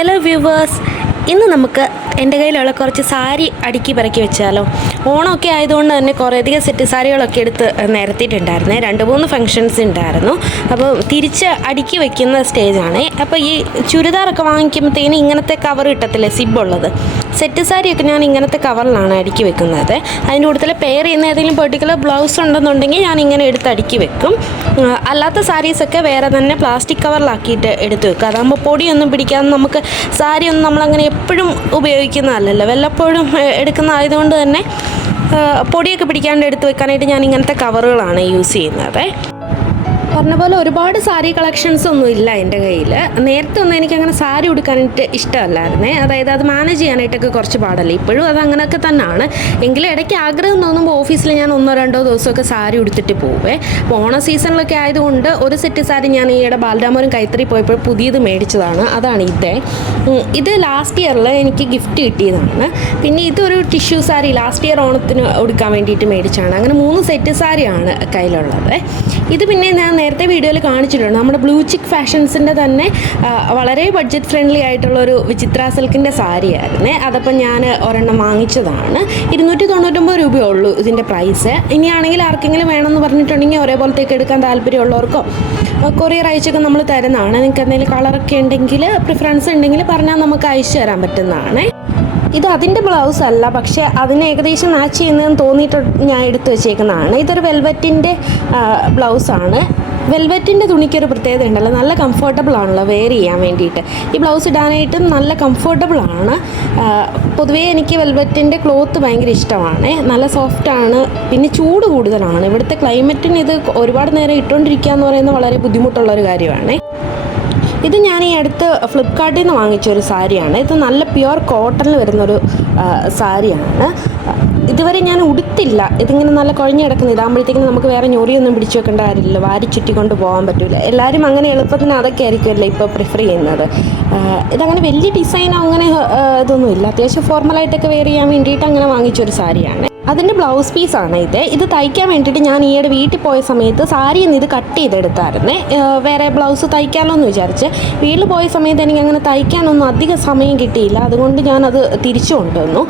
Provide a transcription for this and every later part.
Hello viewers, ഇന്ന് നമുക്ക് എൻ്റെ കയ്യിലുള്ള കുറച്ച് സാരി അടുക്കി പറക്കി വെച്ചാലോ. ഓണമൊക്കെ ആയതുകൊണ്ട് തന്നെ കുറേയധികം സെറ്റ് സാരികളൊക്കെ എടുത്ത് നിരത്തിയിട്ടുണ്ടായിരുന്നേ. 2-3 ഫങ്ഷൻസ് ഉണ്ടായിരുന്നു. അപ്പോൾ തിരിച്ച് അടുക്കി വയ്ക്കുന്ന സ്റ്റേജാണ്. അപ്പോൾ ഈ ചുരിദാറൊക്കെ വാങ്ങിക്കുമ്പോഴത്തേനും ഇങ്ങനത്തെ കവർ കിട്ടത്തില്ലേ, സിബുള്ളത്. സെറ്റ് സാരിയൊക്കെ ഞാൻ ഇങ്ങനത്തെ കവറിലാണ് അടുക്കി വെക്കുന്നത്. അതിൻ്റെ കൂടുതൽ പെയർ ചെയ്യുന്ന ഏതെങ്കിലും പെർട്ടിക്കുലർ ബ്ലൗസ് ഉണ്ടെന്നുണ്ടെങ്കിൽ ഞാൻ ഇങ്ങനെ എടുത്ത് അടുക്കി വെക്കും. അല്ലാത്ത സാരീസൊക്കെ വേറെ തന്നെ പ്ലാസ്റ്റിക് കവറിലാക്കിയിട്ട് എടുത്ത് വെക്കും. അതാകുമ്പോൾ പൊടിയൊന്നും പിടിക്കാതെ നമുക്ക് സാരിയൊന്നും നമ്മളങ്ങനെ എപ്പോഴും ഉപയോഗിക്കുന്നതല്ലല്ലോ, വല്ലപ്പോഴും എടുക്കുന്നതായതുകൊണ്ട് തന്നെ പൊടിയൊക്കെ പിടിക്കാണ്ട് എടുത്ത് വെക്കാനായിട്ട് ഞാൻ ഇങ്ങനത്തെ കവറുകളാണ് യൂസ് ചെയ്യുന്നത്. പറഞ്ഞ പോലെ ഒരുപാട് സാരി കളക്ഷൻസ് ഒന്നും ഇല്ല എൻ്റെ കയ്യിൽ. നേരത്തെ ഒന്നും എനിക്കങ്ങനെ സാരി ഉടുക്കാനായിട്ട് ഇഷ്ടമല്ലായിരുന്നേ. അതായത് അത് മാനേജ് ചെയ്യാനായിട്ടൊക്കെ കുറച്ച് പാടല്ലേ. ഇപ്പോഴും അത് അങ്ങനെയൊക്കെ തന്നെയാണ്. എങ്കിലും ഇടയ്ക്ക് ആഗ്രഹം തോന്നുമ്പോൾ ഓഫീസിൽ ഞാൻ 1-2 ദിവസമൊക്കെ സാരി ഉടുത്തിട്ട് പോവേ. അപ്പോൾ ഓണ സീസണിലൊക്കെ ആയതുകൊണ്ട് ഒരു സെറ്റ് സാരി ഞാൻ ഈയിടെ ബാലരാമപുരം കൈത്തറി പോയപ്പോൾ പുതിയത് മേടിച്ചതാണ്. അതാണ് ഇത് ലാസ്റ്റ് ഇയറിൽ എനിക്ക് ഗിഫ്റ്റ് കിട്ടിയതാണ്. പിന്നെ ഇതൊരു ടിഷ്യൂ സാരി ലാസ്റ്റ് ഇയർ ഓണത്തിന് ഉടുക്കാൻ വേണ്ടിയിട്ട് മേടിച്ചാണ്. അങ്ങനെ 3 സെറ്റ് സാരിയാണ് കയ്യിലുള്ളത്. ഇത് പിന്നെ ഞാൻ നേരത്തെ വീഡിയോയിൽ കാണിച്ചിട്ടുണ്ട്. നമ്മുടെ ബ്ലൂ ചിക്ക് ഫാഷൻസിൻ്റെ തന്നെ വളരെ ബഡ്ജറ്റ് ഫ്രണ്ട്ലി ആയിട്ടുള്ളൊരു വിചിത്ര സിൽക്കിൻ്റെ സാരിയായിരുന്നേ. അതപ്പം ഞാൻ ഒരെണ്ണം വാങ്ങിച്ചതാണ്. 299 രൂപയേ ഉള്ളൂ ഇതിൻ്റെ പ്രൈസ്. ഇനിയാണെങ്കിൽ ആർക്കെങ്കിലും വേണമെന്ന് പറഞ്ഞിട്ടുണ്ടെങ്കിൽ ഒരേപോലത്തേക്ക് എടുക്കാൻ താല്പര്യമുള്ളവർക്കോ കൊറിയർ അയച്ചൊക്കെ നമ്മൾ തരുന്നതാണ്. നിങ്ങൾക്ക് എന്തെങ്കിലും കളറൊക്കെ ഉണ്ടെങ്കിൽ പ്രിഫറൻസ് ഉണ്ടെങ്കിൽ പറഞ്ഞാൽ നമുക്ക് അയച്ചു തരാൻ പറ്റുന്നതാണ്. ഇത് അതിൻ്റെ ബ്ലൗസ് അല്ല, പക്ഷേ അതിന് ഏകദേശം മാച്ച് ചെയ്യുന്നതെന്ന് തോന്നിയിട്ട് ഞാൻ എടുത്തു വെച്ചേക്കുന്നതാണ്. ഇതൊരു വെൽവെറ്റിൻ്റെ ബ്ലൗസാണ്. വെൽവെറ്റിൻ്റെ തുണിക്കൊരു പ്രത്യേകത ഉണ്ടല്ലോ, നല്ല കംഫർട്ടബിൾ ആണല്ലോ വെയർ ചെയ്യാൻ വേണ്ടിയിട്ട്. ഈ ബ്ലൗസ് ഇടാനായിട്ടും നല്ല കംഫർട്ടബിൾ ആണ്. പൊതുവേ എനിക്ക് വെൽവെറ്റിൻ്റെ ക്ലോത്ത് ഭയങ്കര ഇഷ്ടമാണ്. നല്ല സോഫ്റ്റാണ്, പിന്നെ ചൂട് കൂടുതലാണ്. ഇവിടുത്തെ ക്ലൈമറ്റിന് ഇത് ഒരുപാട് നേരം ഇട്ടുകൊണ്ടിരിക്കുക എന്ന് പറയുന്നത് വളരെ ബുദ്ധിമുട്ടുള്ളൊരു കാര്യമാണ്. ഇത് ഞാൻ ഈ അടുത്ത് ഫ്ലിപ്കാർട്ടിൽ നിന്ന് വാങ്ങിച്ചൊരു സാരിയാണ്. ഇത് നല്ല പ്യുവർ കോട്ടണിൽ വരുന്നൊരു സാരിയാണ്. ഇതുവരെ ഞാൻ ഉടുത്തില്ല. ഇതിങ്ങനെ നല്ല കുഴഞ്ഞു കിടക്കുന്നത്. ഇതാകുമ്പോഴത്തേക്കും നമുക്ക് വേറെ ഞൊറിയൊന്നും പിടിച്ചു വെക്കേണ്ട കാര്യമില്ല, വാരി ചുറ്റിക്കൊണ്ട് പോകാൻ പറ്റില്ല. എല്ലാവരും അങ്ങനെ എളുപ്പത്തിന് അതൊക്കെ ആയിരിക്കുമല്ലോ ഇപ്പോൾ പ്രിഫർ ചെയ്യുന്നത്. ഇതങ്ങനെ വലിയ ഡിസൈനോ അങ്ങനെ ഇതൊന്നും ഇല്ല. അത്യാവശ്യം ഫോർമലായിട്ടൊക്കെ വെയർ ചെയ്യാൻ വേണ്ടിയിട്ട് അങ്ങനെ വാങ്ങിച്ചൊരു സാരിയാണ്. അതിൻ്റെ ബ്ലൗസ് പീസാണ് ഇത് തയ്ക്കാൻ വേണ്ടിയിട്ട് ഞാൻ ഈയിടെ വീട്ടിൽ പോയ സമയത്ത് സാരിയിൽ നിന്ന് ഇത് കട്ട് ചെയ്തെടുത്തായിരുന്നേ. വേറെ ബ്ലൗസ് തയ്ക്കാമല്ലോ എന്ന് വിചാരിച്ച് വീട്ടിൽ പോയ സമയത്ത് എനിക്ക് അങ്ങനെ തയ്ക്കാനൊന്നും അധികം സമയം കിട്ടിയില്ല. അതുകൊണ്ട് ഞാനത് തിരിച്ചു കൊണ്ടുവന്നു.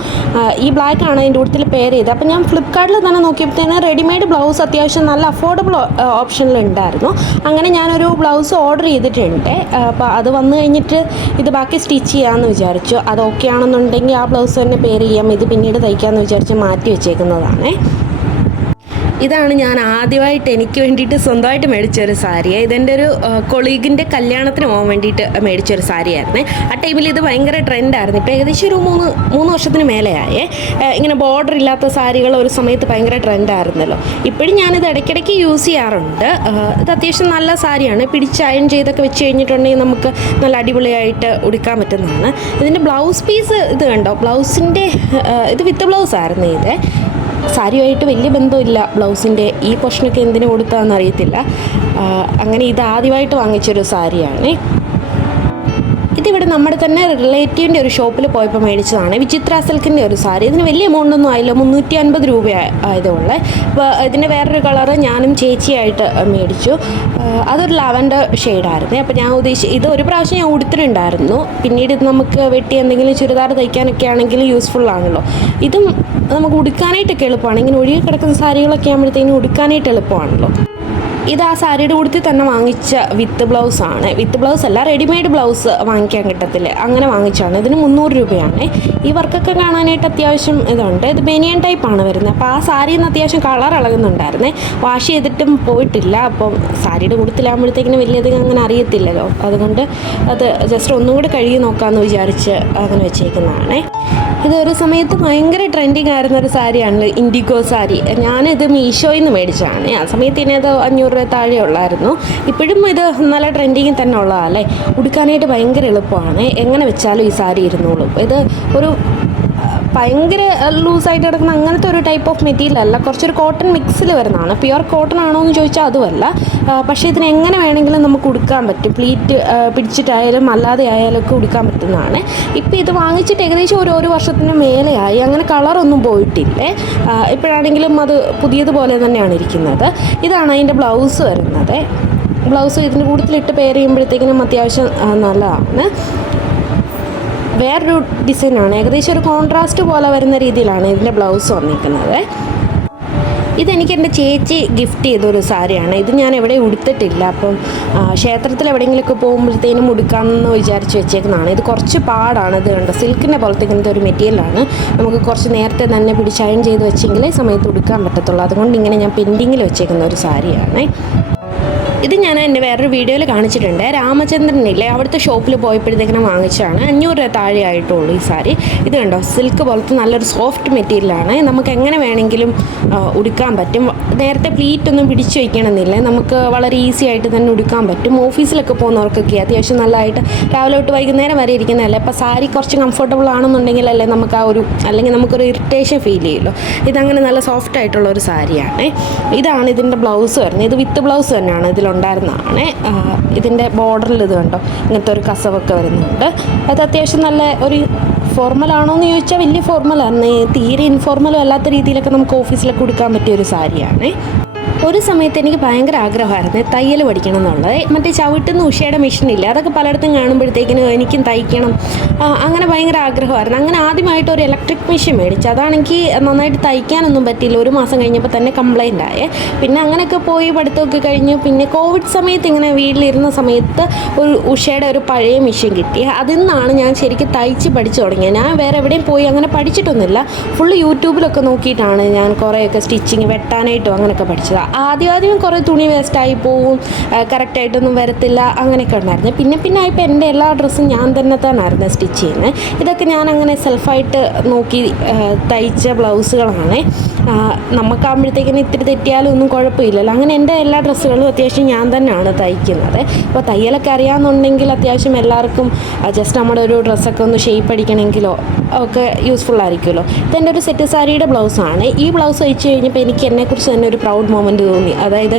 ഈ ബ്ലാക്കാണ് അതിൻ്റെ കൂടുതൽ പെയർ ചെയ്തത്. അപ്പോൾ ഞാൻ ഫ്ലിപ്കാർട്ടിൽ തന്നെ നോക്കിയപ്പോഴത്തേന് റെഡിമെയ്ഡ് ബ്ലൗസ് അത്യാവശ്യം നല്ല അഫോർഡബിൾ ഓപ്ഷനിലുണ്ടായിരുന്നു. അങ്ങനെ ഞാനൊരു ബ്ലൗസ് ഓർഡർ ചെയ്തിട്ടുണ്ട്. അപ്പോൾ അത് വന്നു കഴിഞ്ഞിട്ട് ഇത് ബാക്കി സ്റ്റിച്ച് ചെയ്യാമെന്ന് വിചാരിച്ചു. അത് ഓക്കെ ആണെന്നുണ്ടെങ്കിൽ ആ ബ്ലൗസ് തന്നെ പെയർ ചെയ്യാം. ഇത് പിന്നീട് തയ്ക്കാമെന്ന് വിചാരിച്ച് മാറ്റി വെച്ചേക്കുന്നതാണ്. ഇതാണ് ഞാൻ ആദ്യമായിട്ട് എനിക്ക് വേണ്ടിയിട്ട് സ്വന്തമായിട്ട് മേടിച്ചൊരു സാരി. ഇതെൻ്റെ ഒരു കൊളീഗിൻ്റെ കല്യാണത്തിന് പോകാൻ വേണ്ടിയിട്ട് മേടിച്ചൊരു സാരിയായിരുന്നേ. ആ ടൈമിൽ ഇത് ഭയങ്കര ട്രെൻഡായിരുന്നു. ഇപ്പോൾ ഏകദേശം ഒരു 3 വർഷത്തിന് മേലെയായേ. ഇങ്ങനെ ബോർഡർ ഇല്ലാത്ത സാരികൾ ഒരു സമയത്ത് ഭയങ്കര ട്രെൻഡായിരുന്നല്ലോ. ഇപ്പോഴും ഞാനിത് ഇടയ്ക്കിടയ്ക്ക് യൂസ് ചെയ്യാറുണ്ട്. ഇത് അത്യാവശ്യം നല്ല സാരിയാണ്. പിടിച്ച് അയൺ ചെയ്തൊക്കെ വെച്ച് കഴിഞ്ഞിട്ടുണ്ടെങ്കിൽ നമുക്ക് നല്ല അടിപൊളിയായിട്ട് ഉടുക്കാൻ പറ്റുന്നതാണ്. ഇതിൻ്റെ ബ്ലൗസ് പീസ് ഇത് കണ്ടോ, ബ്ലൗസിൻ്റെ ഇത് വിത്ത് ബ്ലൗസ് ആയിരുന്നു. ഇത് സാരിയുമായിട്ട് വലിയ ബന്ധമില്ല ബ്ലൗസിൻ്റെ ഈ പോർഷനൊക്കെ എന്തിനു കൊടുത്താന്ന് അറിയത്തില്ല. അങ്ങനെ ഇത് ആദ്യമായിട്ട് വാങ്ങിച്ചൊരു സാരിയാണ്. ഇതിവിടെ നമ്മുടെ തന്നെ റിലേറ്റീവിൻ്റെ ഒരു ഷോപ്പിൽ പോയപ്പോൾ മേടിച്ചതാണ്. വിചിത്ര സിൽക്കിൻ്റെ ഒരു സാരി. ഇതിന് വലിയ എമൗണ്ട് ഒന്നും ആയില്ല, 350 രൂപ ആയതുള്ളൂ. അപ്പോൾ ഇതിൻ്റെ വേറൊരു കളറ് ഞാനും ചേച്ചിയായിട്ട് മേടിച്ചു. അതൊരു ലാവൻഡർ ഷെയ്ഡായിരുന്നു. അപ്പോൾ ഞാൻ ഇത് ഒരു പ്രാവശ്യം ഞാൻ ഉടുത്തിട്ടുണ്ടായിരുന്നു. പിന്നീട് ഇത് നമുക്ക് വെട്ടി എന്തെങ്കിലും ചുരിദാർ തയ്ക്കാനൊക്കെ ആണെങ്കിൽ യൂസ്ഫുൾ ആണല്ലോ. ഇതും നമുക്ക് ഉടുക്കാനായിട്ടൊക്കെ എളുപ്പമാണ്. ഇങ്ങനെ ഒഴുകി കിടക്കുന്ന സാരികളൊക്കെ ആകുമ്പോഴത്തേക്കും ഉടുക്കാനായിട്ട് എളുപ്പമാണല്ലോ. ഇത് ആ സാരിയുടെ കൂട്ടത്തിൽ തന്നെ വാങ്ങിച്ച വിത്ത് ബ്ലൗസാണ്. വിത്ത് ബ്ലൗസ് അല്ല, റെഡിമെയ്ഡ് ബ്ലൗസ് വാങ്ങിക്കാൻ കിട്ടത്തില്ലേ, അങ്ങനെ വാങ്ങിച്ചാണ്. ഇതിന് 300 രൂപയാണ്. ഈ വർക്കൊക്കെ കാണാനായിട്ട് അത്യാവശ്യം ഇതുണ്ട്. ഇത് ബനിയൻ ടൈപ്പാണ് വരുന്നത്. അപ്പോൾ ആ സാരിയിൽ നിന്ന് അത്യാവശ്യം കളർ ഇളകുന്നുണ്ടായിരുന്നേ. വാഷ് ചെയ്തിട്ടും പോയിട്ടില്ല. അപ്പം സാരിയുടെ കൂട്ടത്തിലാകുമ്പോഴത്തേക്കിന് വലിയധികം അങ്ങനെ അറിയത്തില്ലല്ലോ. അതുകൊണ്ട് അത് ജസ്റ്റ് ഒന്നും കൂടി കഴുകി നോക്കാമെന്ന് വിചാരിച്ച് അങ്ങനെ വെച്ചേക്കുന്നതാണ്. ഇതൊരു സമയത്ത് ഭയങ്കര ട്രെൻഡിങ് ആയിരുന്നൊരു സാരിയാണ്, ഇൻഡിഗോ സാരി. ഞാനിത് മീഷോയിൽ നിന്ന് മേടിച്ചതാണ്. ആ സമയത്ത് ഇനി അത് 500 രൂപ താഴെ ഉള്ളായിരുന്നു. ഇപ്പോഴും ഇത് നല്ല ട്രെൻഡിങ്ങിൽ തന്നെ ഉള്ളതല്ലേ. ഉടുക്കാനായിട്ട് ഭയങ്കര എളുപ്പമാണ്. എങ്ങനെ വെച്ചാലും ഈ സാരി ഇരുന്നോളും. ഇത് ഒരു ഭയങ്കര ലൂസായിട്ട് കിടക്കുന്ന അങ്ങനത്തെ ഒരു ടൈപ്പ് ഓഫ് മെറ്റീരിയൽ അല്ല. കുറച്ചൊരു കോട്ടൺ മിക്സിൽ വരുന്നതാണ്. പ്യുവർ കോട്ടൺ ആണോ എന്ന് ചോദിച്ചാൽ അതുമല്ല. പക്ഷേ ഇതിന് എങ്ങനെ വേണമെങ്കിലും നമുക്ക് ഉടുക്കാൻ പറ്റും. പ്ലീറ്റ് പിടിച്ചിട്ടായാലും അല്ലാതെ ആയാലും ഒക്കെ ഉടുക്കാൻ പറ്റുന്നതാണ്. ഇപ്പോൾ ഇത് വാങ്ങിച്ചിട്ട് ഏകദേശം ഒരു വർഷത്തിന് മേലെയായി. അങ്ങനെ കളറൊന്നും പോയിട്ടില്ലേ. ഇപ്പോഴാണെങ്കിലും അത് പുതിയതുപോലെ തന്നെയാണ് ഇരിക്കുന്നത്. ഇതാണ് അതിൻ്റെ ബ്ലൗസ് വരുന്നത്. ബ്ലൗസ് ഇതിൻ്റെ കൂടുതലിട്ട് പെയർ ചെയ്യുമ്പോഴത്തേക്കിനും അത്യാവശ്യം നല്ലതാണ്. വേറൊരു ഡിസൈനാണ്, ഏകദേശം ഒരു കോൺട്രാസ്റ്റ് പോലെ വരുന്ന രീതിയിലാണ് ഇതിൻ്റെ ബ്ലൗസ് വന്നിരിക്കുന്നത്. ഇതെനിക്ക് എൻ്റെ ചേച്ചി ഗിഫ്റ്റ് ചെയ്തൊരു സാരിയാണ്. ഇത് ഞാൻ എവിടെ ഉടുത്തിട്ടില്ല, അപ്പം ക്ഷേത്രത്തിൽ എവിടെയെങ്കിലുമൊക്കെ പോകുമ്പോഴത്തേനും ഉടുക്കാമെന്ന് വിചാരിച്ച് വെച്ചേക്കുന്നതാണ്. ഇത് കുറച്ച് പാടാണ്. ഇത് കണ്ടോ, സിൽക്കിൻ്റെ പോലത്തെ ഇങ്ങനത്തെ ഒരു മെറ്റീരിയലാണ്. നമുക്ക് കുറച്ച് നേരത്തെ തന്നെ പിടിച്ച് അയൺ ചെയ്ത് വെച്ചെങ്കിലേ സമയത്ത് ഉടുക്കാൻ പറ്റത്തുള്ളൂ. അതുകൊണ്ട് ഇങ്ങനെ ഞാൻ പെൻഡിങ്ങിൽ വെച്ചേക്കുന്ന ഒരു സാരിയാണ്. ഇത് ഞാൻ എൻ്റെ വേറൊരു വീഡിയോയിൽ കാണിച്ചിട്ടുണ്ട്. രാമചന്ദ്രനില്ലേ, അവിടുത്തെ ഷോപ്പിൽ പോയപ്പോഴത്തേക്കിനും വാങ്ങിച്ചതാണ്. 500 രൂപ താഴെ ആയിട്ടുള്ളൂ ഈ സാരി. ഇത് കണ്ടോ, സിൽക്ക് പോലത്തെ നല്ലൊരു സോഫ്റ്റ് മെറ്റീരിയലാണ്. നമുക്ക് എങ്ങനെ വേണമെങ്കിലും ഉടുക്കാൻ പറ്റും. നേരത്തെ പ്ലീറ്റൊന്നും പിടിച്ച് വയ്ക്കണമെന്നില്ല, നമുക്ക് വളരെ ഈസി ആയിട്ട് തന്നെ ഉടുക്കാൻ പറ്റും. ഓഫീസിലൊക്കെ പോകുന്നവർക്കൊക്കെ അത്യാവശ്യം നല്ലതായിട്ട് രാവിലെ തൊട്ട് വൈകുന്നേരം വരെ ഇരിക്കുന്നതല്ലേ. അപ്പോൾ സാരി കുറച്ച് കംഫർട്ടബിൾ ആണെന്നുണ്ടെങ്കിലല്ലേ നമുക്ക് ആ ഒരു, അല്ലെങ്കിൽ നമുക്കൊരു ഇറിറ്റേഷൻ ഫീൽ ചെയ്യുമല്ലോ. ഇതങ്ങനെ നല്ല സോഫ്റ്റ് ആയിട്ടുള്ള ഒരു സാരിയാണ്. ഇതാണ് ഇതിൻ്റെ ബ്ലൗസ് വരുന്നത്. ഇത് വിത്ത് ബ്ലൗസ് തന്നെയാണ് ഇതിലുണ്ടായിരുന്നതാണ്. ഇതിൻ്റെ ബോർഡറിൽ ഇത് കണ്ടോ, ഇങ്ങനത്തെ ഒരു കസവൊക്കെ വരുന്നുണ്ട്. അത് അത്യാവശ്യം നല്ല ഒരു ഫോർമലാണോ എന്ന് ചോദിച്ചാൽ വലിയ ഫോർമലാണ്. തീരെ ഇൻഫോർമലും അല്ലാത്ത രീതിയിലൊക്കെ നമുക്ക് ഓഫീസിലൊക്കെ കൊടുക്കാൻ പറ്റിയ ഒരു സാരിയാണ്. ഒരു സമയത്ത് എനിക്ക് ഭയങ്കര ആഗ്രഹമായിരുന്നു തയ്യൽ പഠിക്കണം എന്നുള്ളത്. മറ്റേ ചവിട്ടുന്ന ഉഷയുടെ മെഷീനില്ല, അതൊക്കെ പലയിടത്തും കാണുമ്പോഴത്തേക്കിനും എനിക്കും തയ്ക്കണം, അങ്ങനെ ഭയങ്കര ആഗ്രഹമായിരുന്നു. അങ്ങനെ ആദ്യമായിട്ട് ഒരു ഇലക്ട്രിക് മെഷീൻ മേടിച്ചു. അതാണെങ്കിൽ നന്നായിട്ട് തയ്ക്കാനൊന്നും പറ്റിയില്ല. 1 മാസം കഴിഞ്ഞപ്പോൾ തന്നെ കംപ്ലൈൻ്റ് ആയേ. പിന്നെ അങ്ങനെയൊക്കെ പോയി പഠിത്തമൊക്കെ കഴിഞ്ഞു. പിന്നെ കോവിഡ് സമയത്ത് ഇങ്ങനെ വീട്ടിലിരുന്ന സമയത്ത് ഒരു ഉഷയുടെ ഒരു പഴയ മെഷീൻ കിട്ടി. അതിൽ നിന്നാണ് ഞാൻ ശരിക്കും തയ്ച്ച് പഠിച്ചു തുടങ്ങിയത്. ഞാൻ വേറെ എവിടെയും പോയി അങ്ങനെ പഠിച്ചിട്ടൊന്നുമില്ല. ഫുള്ള് യൂട്യൂബിലൊക്കെ നോക്കിയിട്ടാണ് ഞാൻ കുറേയൊക്കെ സ്റ്റിച്ചിങ് വെട്ടാനായിട്ടും അങ്ങനെയൊക്കെ പഠിച്ചത്. ആദ്യം കുറേ തുണി വേസ്റ്റായി പോവും, കറക്റ്റായിട്ടൊന്നും വരത്തില്ല, അങ്ങനെയൊക്കെ ഉണ്ടായിരുന്നു. പിന്നെ ആയപ്പോൾ എൻ്റെ എല്ലാ ഡ്രസ്സും ഞാൻ തന്നെയായിരുന്നു സ്റ്റിച്ച് ചെയ്യുന്നത്. ഇതൊക്കെ ഞാൻ അങ്ങനെ സെൽഫായിട്ട് നോക്കി തയ്ച്ച ബ്ലൗസുകളാണ്. നമുക്കാകുമ്പോഴത്തേക്കിന് ഇത്തിരി തെറ്റിയാലും ഒന്നും കുഴപ്പമില്ലല്ലോ. അങ്ങനെ എൻ്റെ എല്ലാ ഡ്രസ്സുകളും അത്യാവശ്യം ഞാൻ തന്നെയാണ് തയ്ക്കുന്നത്. അപ്പോൾ തയ്യലൊക്കെ അറിയാമെന്നുണ്ടെങ്കിൽ അത്യാവശ്യം എല്ലാവർക്കും ജസ്റ്റ് നമ്മുടെ ഒരു ഡ്രസ്സൊക്കെ ഒന്ന് ഷേപ്പ് അടിക്കണമെങ്കിലോ ഒക്കെ യൂസ്ഫുൾ ആയിരിക്കുമല്ലോ. ഇതെൻ്റെ ഒരു സെറ്റ് സാരിയുടെ ബ്ലൗസാണ്. ഈ ബ്ലൗസ് തയ്ച്ച് കഴിഞ്ഞപ്പോൾ എനിക്ക് എന്നെക്കുറിച്ച് തന്നെ ഒരു പ്രൗഡ് മൊമെൻറ്റ് തോന്നി. അതായത്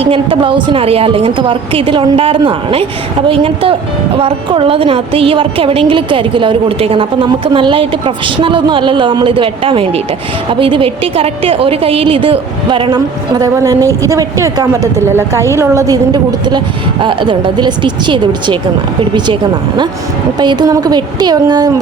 ഇങ്ങനത്തെ ബ്ലൗസിന് അറിയാമല്ലോ, ഇങ്ങനത്തെ വർക്ക് ഇതിലുണ്ടായിരുന്നതാണ്. അപ്പോൾ ഇങ്ങനത്തെ വർക്ക് ഉള്ളതിനകത്ത് ഈ വർക്ക് എവിടെയെങ്കിലുമൊക്കെ ആയിരിക്കുമല്ലോ അവർ കൊടുത്തേക്കുന്നത്. അപ്പോൾ നമുക്ക് നല്ലതായിട്ട് പ്രൊഫഷണലൊന്നും അല്ലല്ലോ നമ്മളിത് വെട്ടാൻ വേണ്ടിയിട്ട്. അപ്പോൾ ഇത് വെട്ടി കറക്റ്റ് ഒരു കയ്യിൽ ഇത് വരണം. അതേപോലെ തന്നെ ഇത് വെട്ടി വെക്കാൻ പറ്റത്തില്ലല്ലോ, കയ്യിലുള്ളത് ഇതിൻ്റെ കൂട്ടത്തിൽ ഇതുണ്ട്, ഇതിൽ സ്റ്റിച്ച് ചെയ്ത് പിടിപ്പിച്ചേക്കുന്നതാണ്. അപ്പോൾ ഇത് നമുക്ക് വെട്ടി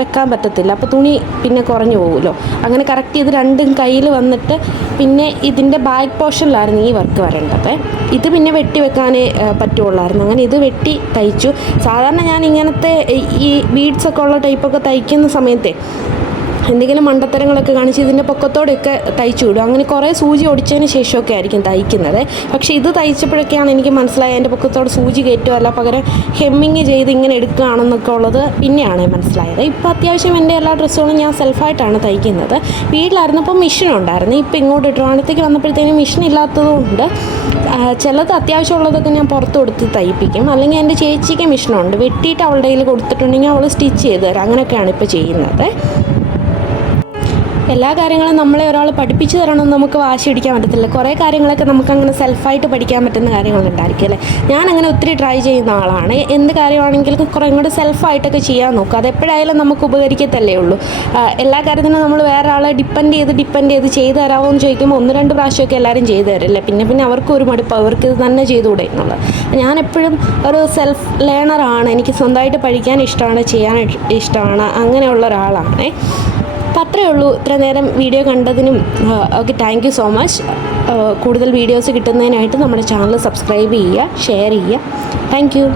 വെക്കാൻ പറ്റത്തില്ല, അപ്പോൾ തുണി പിന്നെ കുറഞ്ഞു പോകുമല്ലോ. അങ്ങനെ കറക്റ്റ് ഇത് രണ്ടും കയ്യിൽ വന്നിട്ട് പിന്നെ ഇതിൻ്റെ ബാക്ക് പോർഷനിലായിരുന്നു ഈ വർക്ക് വരേണ്ടത്. ഇത് പിന്നെ വെട്ടി വെക്കാനേ പറ്റുള്ളായിരുന്നു. അങ്ങനെ ഇത് വെട്ടി തയ്ച്ചു. സാധാരണ ഞാൻ ഇങ്ങനത്തെ ഈ ബീഡ്സൊക്കെ ഉള്ള ടൈപ്പൊക്കെ തയ്ക്കുന്ന സമയത്തെ എന്തെങ്കിലും മണ്ടത്തരങ്ങളൊക്കെ കാണിച്ച് ഇതിൻ്റെ പൊക്കത്തോടെയൊക്കെ തയ്ച്ചു വിടും. അങ്ങനെ കുറേ സൂചി ഒടിച്ചതിന് ശേഷമൊക്കെ ആയിരിക്കും തയ്ക്കുന്നത്. പക്ഷേ ഇത് തയ്ച്ചപ്പോഴൊക്കെയാണ് എനിക്ക് മനസ്സിലായത് എൻ്റെ പൊക്കത്തോടെ സൂചി കയറ്റുമല്ല, പകരം ഹെമ്മിങ് ചെയ്ത് ഇങ്ങനെ എടുക്കുകയാണെന്നൊക്കെ ഉള്ളത് പിന്നെയാണ് മനസ്സിലായത്. ഇപ്പോൾ അത്യാവശ്യം എൻ്റെ എല്ലാ ഡ്രസ്സുകളും ഞാൻ സെൽഫായിട്ടാണ് തയ്ക്കുന്നത്. വീട്ടിലായിരുന്നപ്പോൾ മെഷീൻ ഉണ്ടായിരുന്നു. ഇപ്പോൾ ഇങ്ങോട്ട് ട്രിവാൻഡ്രത്തേക്ക് വന്നപ്പോഴത്തേനും മെഷീൻ ഇല്ലാത്തതുകൊണ്ട് ചിലത് അത്യാവശ്യമുള്ളതൊക്കെ ഞാൻ പുറത്ത് കൊടുത്ത് തയ്പ്പിക്കും. അല്ലെങ്കിൽ എൻ്റെ ചേച്ചിക്ക് മെഷീനുണ്ട്, വെട്ടിയിട്ട് അവളുടെ കയ്യിൽ കൊടുത്തിട്ടുണ്ടെങ്കിൽ അവൾ സ്റ്റിച്ച് ചെയ്ത് തരാം. അങ്ങനെയൊക്കെയാണ് ഇപ്പോൾ ചെയ്യുന്നത്. എല്ലാ കാര്യങ്ങളും നമ്മളെ ഒരാൾ പഠിപ്പിച്ചു തരണമെന്ന് നമുക്ക് വാശി പിടിക്കാൻ പറ്റത്തില്ല. കുറേ കാര്യങ്ങളൊക്കെ നമുക്കങ്ങനെ സെൽഫായിട്ട് പഠിക്കാൻ പറ്റുന്ന കാര്യങ്ങളുണ്ടായിരിക്കും അല്ലേ. ഞാനങ്ങനെ ഒത്തിരി ട്രൈ ചെയ്യുന്ന ആളാണ്. എന്ത് കാര്യമാണെങ്കിലും കുറേ കൂടെ സെൽഫായിട്ടൊക്കെ ചെയ്യാൻ നോക്കുക. അതെപ്പോഴായാലും നമുക്ക് ഉപകരിക്കത്തല്ലേ ഉള്ളൂ. എല്ലാ കാര്യത്തിനും നമ്മൾ വേറെ ആളെ ഡിപ്പെൻഡ് ചെയ്ത് ചെയ്ത് തരാമോ എന്ന് ചോദിക്കുമ്പോൾ 1-2 പ്രാവശ്യമൊക്കെ എല്ലാവരും ചെയ്തു തരില്ലേ. പിന്നെ അവർക്കും ഒരു മടുപ്പ്, അവർക്ക് ഇത് തന്നെ ചെയ്തുകൂടെ എന്നുള്ളത്. ഞാനെപ്പോഴും ഒരു സെൽഫ് ലേണറാണ്. എനിക്ക് സ്വന്തമായിട്ട് പഠിക്കാൻ ഇഷ്ടമാണ്, ചെയ്യാൻ ഇഷ്ടമാണ്, അങ്ങനെയുള്ള ഒരാളാണ്. അപ്പോൾ അത്രയേ ഉള്ളൂ. ഇത്ര നേരം വീഡിയോ കണ്ടതിനും okay, thank you so much. കൂടുതൽ വീഡിയോസ് കിട്ടുന്നതിനായിട്ട് നമ്മുടെ ചാനൽ സബ്സ്ക്രൈബ് ചെയ്യുക, ഷെയർ ചെയ്യുക. Thank U.